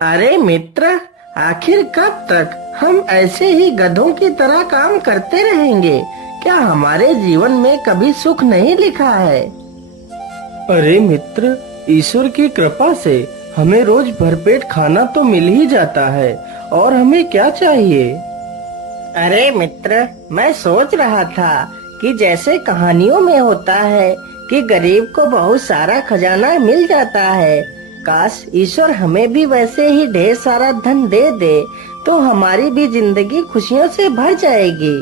अरे मित्र, आखिर कब तक हम ऐसे ही गधों की तरह काम करते रहेंगे? क्या हमारे जीवन में कभी सुख नहीं लिखा है? अरे मित्र, ईश्वर की कृपा से हमें रोज भरपेट खाना तो मिल ही जाता है, और हमें क्या चाहिए? अरे मित्र, मैं सोच रहा था कि जैसे कहानियों में होता है कि गरीब को बहुत सारा खजाना मिल जाता है, काश ईश्वर हमें भी वैसे ही ढेर सारा धन दे दे तो हमारी भी जिंदगी खुशियों से भर जाएगी।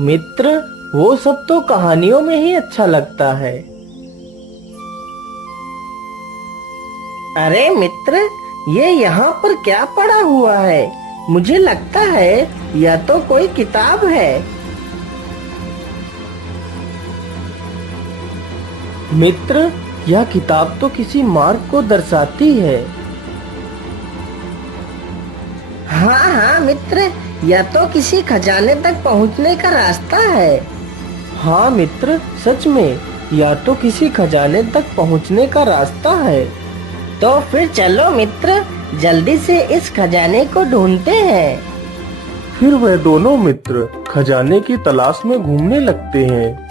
मित्र, वो सब तो कहानियों में ही अच्छा लगता है। अरे मित्र, ये यहाँ पर क्या पड़ा हुआ है? मुझे लगता है यह तो कोई किताब है। मित्र, यह किताब तो किसी मार्ग को दर्शाती है। हाँ हाँ मित्र, यह तो किसी खजाने तक पहुँचने का रास्ता है। हाँ मित्र, सच में यह तो किसी खजाने तक पहुँचने का रास्ता है। तो फिर चलो मित्र, जल्दी से इस खजाने को ढूंढते हैं। फिर वह दोनों मित्र खजाने की तलाश में घूमने लगते हैं।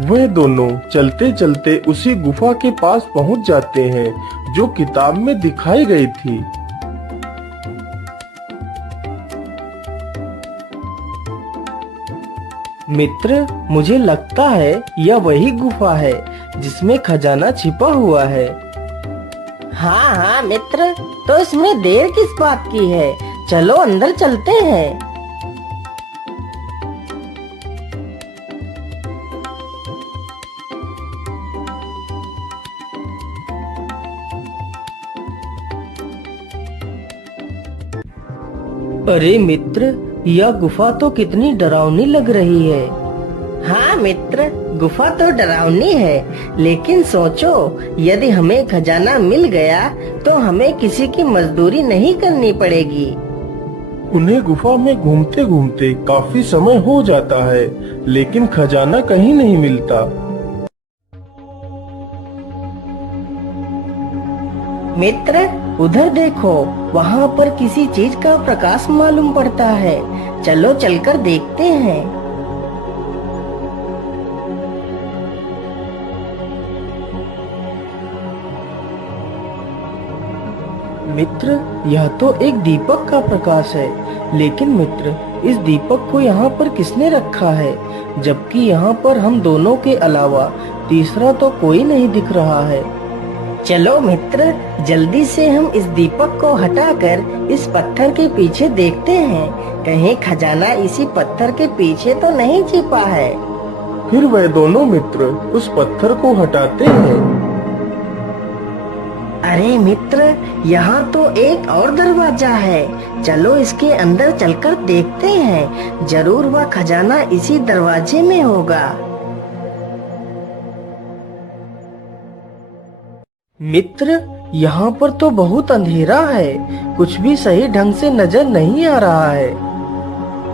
वे दोनों चलते चलते उसी गुफा के पास पहुंच जाते हैं जो किताब में दिखाई गई थी। मित्र, मुझे लगता है यह वही गुफा है जिसमें खजाना छिपा हुआ है। हाँ हाँ मित्र, तो इसमें देर किस बात की है? चलो अंदर चलते हैं। अरे मित्र, यह गुफा तो कितनी डरावनी लग रही है। हाँ मित्र, गुफा तो डरावनी है, लेकिन सोचो, यदि हमें खजाना मिल गया तो हमें किसी की मजदूरी नहीं करनी पड़ेगी। उन्हें गुफा में घूमते घूमते काफी समय हो जाता है, लेकिन खजाना कहीं नहीं मिलता। मित्र, उधर देखो, वहाँ पर किसी चीज का प्रकाश मालूम पड़ता है। चलो चलकर देखते हैं। मित्र, यह तो एक दीपक का प्रकाश है, लेकिन मित्र, इस दीपक को यहाँ पर किसने रखा है? जबकि यहाँ पर हम दोनों के अलावा तीसरा तो कोई नहीं दिख रहा है। चलो मित्र, जल्दी से हम इस दीपक को हटाकर इस पत्थर के पीछे देखते हैं, कहीं खजाना इसी पत्थर के पीछे तो नहीं छिपा है। फिर वह दोनों मित्र उस पत्थर को हटाते हैं। अरे मित्र, यहाँ तो एक और दरवाजा है। चलो इसके अंदर चलकर देखते हैं, जरूर वह खजाना इसी दरवाजे में होगा। मित्र, यहाँ पर तो बहुत अंधेरा है, कुछ भी सही ढंग से नजर नहीं आ रहा है।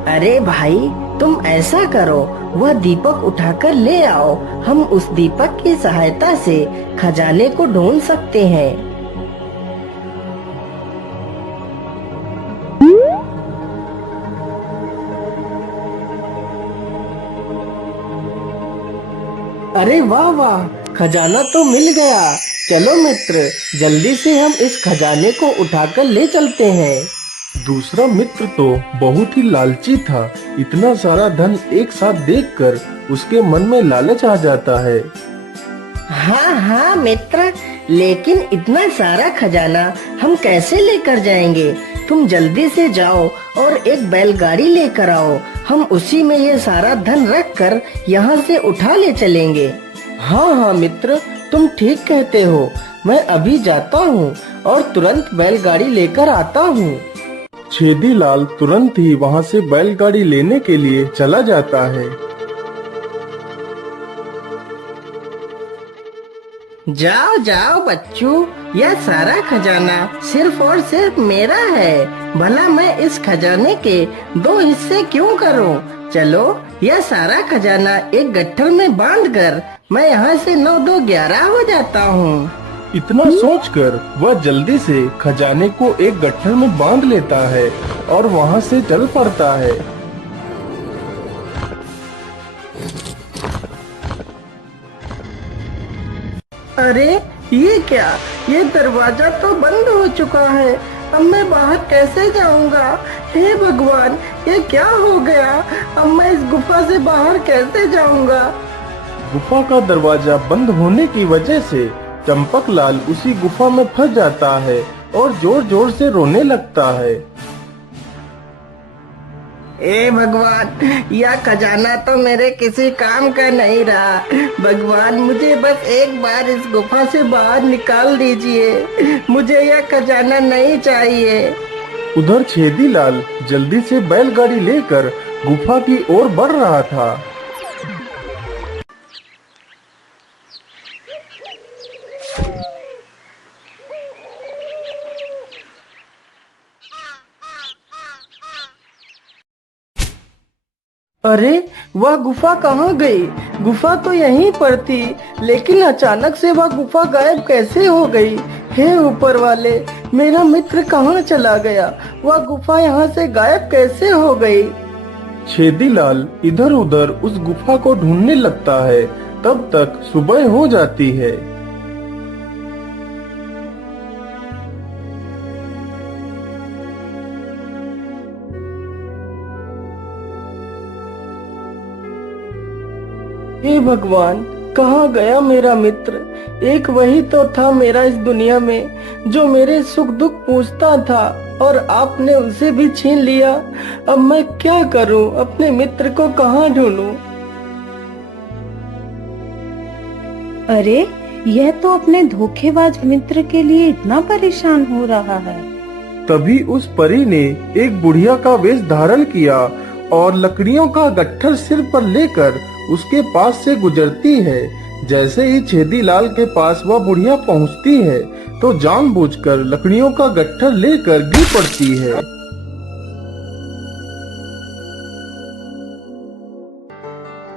अरे भाई, तुम ऐसा करो, वह दीपक उठाकर ले आओ, हम उस दीपक की सहायता से खजाने को ढूंढ सकते हैं। अरे वाह वाह, खजाना तो मिल गया। चलो मित्र, जल्दी से हम इस खजाने को उठाकर ले चलते हैं। दूसरा मित्र तो बहुत ही लालची था। इतना सारा धन एक साथ देखकर उसके मन में लालच आ जाता है। हाँ हाँ मित्र, लेकिन इतना सारा खजाना हम कैसे लेकर जाएंगे? तुम जल्दी से जाओ और एक बैलगाड़ी लेकर आओ, हम उसी में ये सारा धन रखकर यहाँ से उठा ले चलेंगे। हाँ हाँ मित्र, तुम ठीक कहते हो। मैं अभी जाता हूँ और तुरंत बैलगाड़ी लेकर आता हूँ। छेदीलाल तुरंत ही वहाँ से बैलगाड़ी लेने के लिए चला जाता है। जाओ जाओ बच्चों, यह सारा खजाना सिर्फ और सिर्फ मेरा है। भला मैं इस खजाने के दो हिस्से क्यों करूं? चलो यह सारा खजाना एक गट्ठर में बांधकर मैं यहाँ से 9 2 11 हो जाता हूँ। इतना सोचकर वह जल्दी से खजाने को एक गट्ठर में बांध लेता है और वहाँ से चल पड़ता है। अरे ये क्या? ये दरवाजा तो बंद हो चुका है। अब मैं बाहर कैसे जाऊंगा? हे भगवान, ये क्या हो गया? अब मैं इस गुफा से बाहर कैसे जाऊंगा? गुफा का दरवाजा बंद होने की वजह से चंपकलाल उसी गुफा में फंस जाता है और जोर जोर से रोने लगता है। ए भगवान, यह खजाना तो मेरे किसी काम का नहीं रहा। भगवान, मुझे बस एक बार इस गुफा से बाहर निकाल दीजिए। मुझे यह खजाना नहीं चाहिए। उधर छेदीलाल जल्दी से बैलगाड़ी लेकर गुफा की ओर बढ़ रहा था। अरे वह गुफा कहाँ गई? गुफा तो यहीं पर थी, लेकिन अचानक से वह गुफा गायब कैसे हो गई? हे ऊपर वाले, मेरा मित्र कहाँ चला गया? वह गुफा यहाँ से गायब कैसे हो गई? छेदीलाल इधर उधर उस गुफा को ढूंढने लगता है। तब तक सुबह हो जाती है। हे भगवान, कहाँ गया मेरा मित्र? एक वही तो था मेरा इस दुनिया में, जो मेरे सुख दुख पूछता था, और आपने उसे भी छीन लिया। अब मैं क्या करूं? अपने मित्र को कहाँ ढूंढूं? अरे यह तो अपने धोखेबाज मित्र के लिए इतना परेशान हो रहा है। तभी उस परी ने एक बुढ़िया का वेश धारण किया और लकड़ियों का गट्ठर सिर पर लेकर उसके पास से गुजरती है। जैसे ही छेदीलाल के पास वह बुढ़िया पहुंचती है तो जानबूझकर लकड़ियों का गट्ठर लेकर गिर पड़ती है।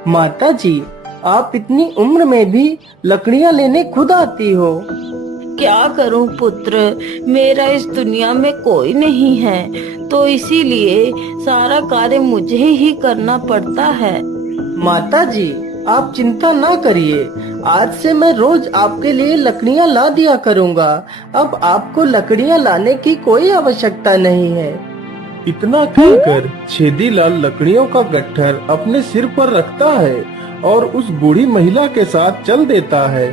माता जी, आप इतनी उम्र में भी लकड़ियाँ लेने खुद आती हो। क्या करूं पुत्र, मेरा इस दुनिया में कोई नहीं है, तो इसीलिए सारा कार्य मुझे ही करना पड़ता है। माता जी, आप चिंता ना करिए। आज से मैं रोज आपके लिए लकड़ियाँ ला दिया करूँगा। अब आपको लकड़ियाँ लाने की कोई आवश्यकता नहीं है। इतना कहकर छेदीलाल लकड़ियों का गट्ठर अपने सिर पर रखता है और उस बूढ़ी महिला के साथ चल देता है।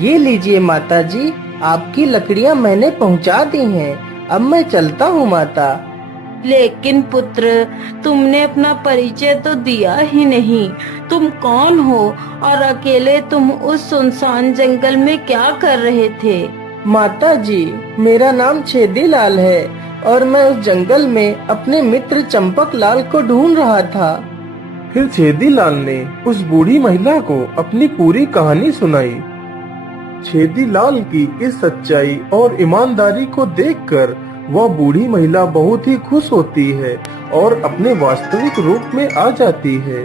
ये लीजिए माता जी, आपकी लकड़ियाँ मैंने पहुँचा दी हैं। अब मैं चलता हूँ माता। लेकिन पुत्र, तुमने अपना परिचय तो दिया ही नहीं। तुम कौन हो और अकेले तुम उस सुनसान जंगल में क्या कर रहे थे? माता जी, मेरा नाम छेदीलाल है और मैं उस जंगल में अपने मित्र चंपकलाल को ढूंढ रहा था। फिर छेदीलाल ने उस बूढ़ी महिला को अपनी पूरी कहानी सुनाई। छेदीलाल की इस सच्चाई और ईमानदारी को देखकर वह बूढ़ी महिला बहुत ही खुश होती है और अपने वास्तविक रूप में आ जाती है।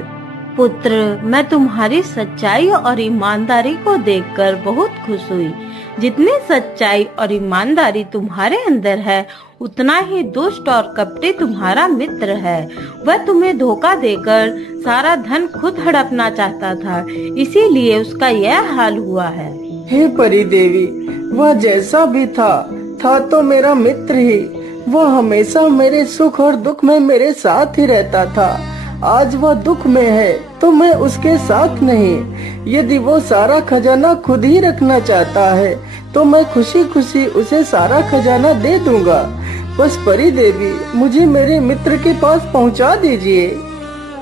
पुत्र, मैं तुम्हारी सच्चाई और ईमानदारी को देखकर बहुत खुश हुई। जितनी सच्चाई और ईमानदारी तुम्हारे अंदर है, उतना ही दुष्ट और कपटी तुम्हारा मित्र है। वह तुम्हें धोखा देकर सारा धन खुद हड़पना चाहता था, इसीलिए उसका यह हाल हुआ है। हे परी देवी, वह जैसा भी था तो मेरा मित्र ही। वह हमेशा मेरे सुख और दुख में मेरे साथ ही रहता था। आज वह दुख में है तो मैं उसके साथ नहीं। यदि वो सारा खजाना खुद ही रखना चाहता है तो मैं खुशी खुशी उसे सारा खजाना दे दूंगा। बस परी देवी, मुझे मेरे मित्र के पास पहुंचा दीजिए।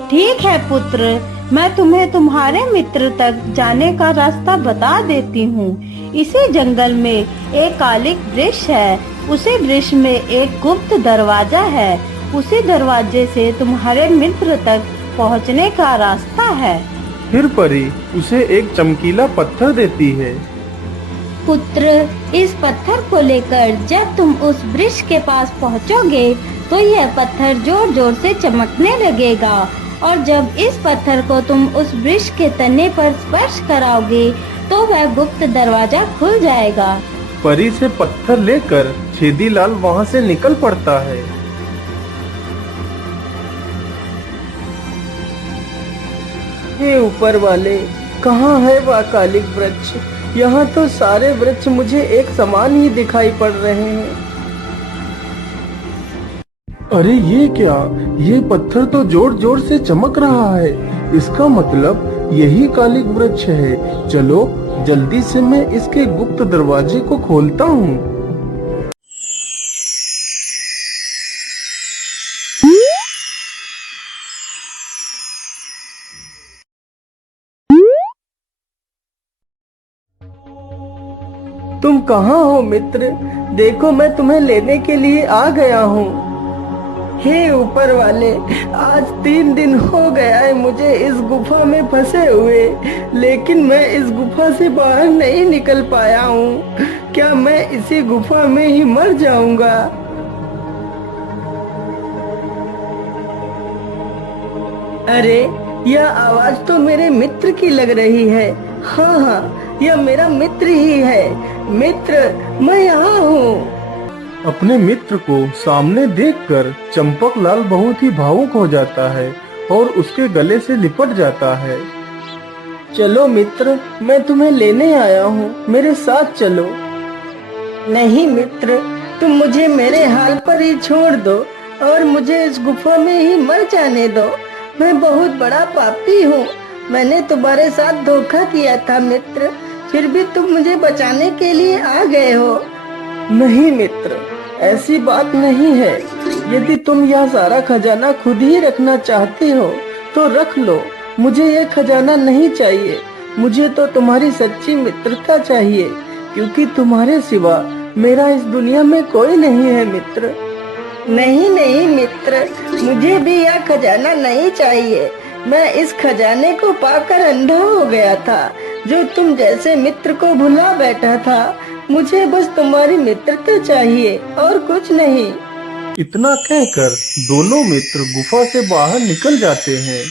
ठीक है पुत्र, मैं तुम्हें तुम्हारे मित्र तक जाने का रास्ता बता देती हूँ। इसी जंगल में एक कालिक वृक्ष है। उसी वृक्ष में एक गुप्त दरवाजा है। उसी दरवाजे से तुम्हारे मित्र तक पहुँचने का रास्ता है। फिर परी उसे एक चमकीला पत्थर देती है। पुत्र, इस पत्थर को लेकर जब तुम उस वृक्ष के पास पहुंचोगे तो यह पत्थर जोर जोर से चमकने लगेगा और जब इस पत्थर को तुम उस वृक्ष के तने पर स्पर्श कराओगे तो वह गुप्त दरवाजा खुल जाएगा। परी से पत्थर लेकर छेदीलाल वहाँ से निकल पड़ता है। हे ऊपर वाले, कहाँ है वह कालिक वृक्ष? यहाँ तो सारे वृक्ष मुझे एक समान ही दिखाई पड़ रहे हैं। अरे ये क्या, ये पत्थर तो जोर जोर से चमक रहा है। इसका मतलब यही कालिक वृक्ष है। चलो जल्दी से मैं इसके गुप्त दरवाजे को खोलता हूँ। तुम कहाँ हो मित्र? देखो मैं तुम्हें लेने के लिए आ गया हूँ। हे ऊपर वाले, आज 3 दिन हो गया है मुझे इस गुफा में फंसे हुए, लेकिन मैं इस गुफा से बाहर नहीं निकल पाया हूँ। क्या मैं इसी गुफा में ही मर जाऊंगा? अरे यह आवाज तो मेरे मित्र की लग रही है। हाँ हाँ, यह मेरा मित्र ही है। मित्र, मैं यहाँ हूँ। अपने मित्र को सामने देखकर चंपकलाल बहुत ही भावुक हो जाता है और उसके गले से लिपट जाता है। चलो मित्र, मैं तुम्हें लेने आया हूँ, मेरे साथ चलो। नहीं मित्र, तुम मुझे मेरे हाल पर ही छोड़ दो और मुझे इस गुफा में ही मर जाने दो। मैं बहुत बड़ा पापी हूँ। मैंने तुम्हारे साथ धोखा किया था मित्र, फिर भी तुम मुझे बचाने के लिए आ गए हो। नहीं मित्र, ऐसी बात नहीं है। यदि तुम यह सारा खजाना खुद ही रखना चाहते हो तो रख लो। मुझे यह खजाना नहीं चाहिए। मुझे तो तुम्हारी सच्ची मित्रता चाहिए, क्योंकि तुम्हारे सिवा मेरा इस दुनिया में कोई नहीं है मित्र। नहीं नहीं मित्र, मुझे भी यह खजाना नहीं चाहिए। मैं इस खजाने को पाकर अंधा हो गया था, जो तुम जैसे मित्र को भुला बैठा था। मुझे बस तुम्हारी मित्रता चाहिए और कुछ नहीं। इतना कहकर दोनों मित्र गुफा से बाहर निकल जाते हैं।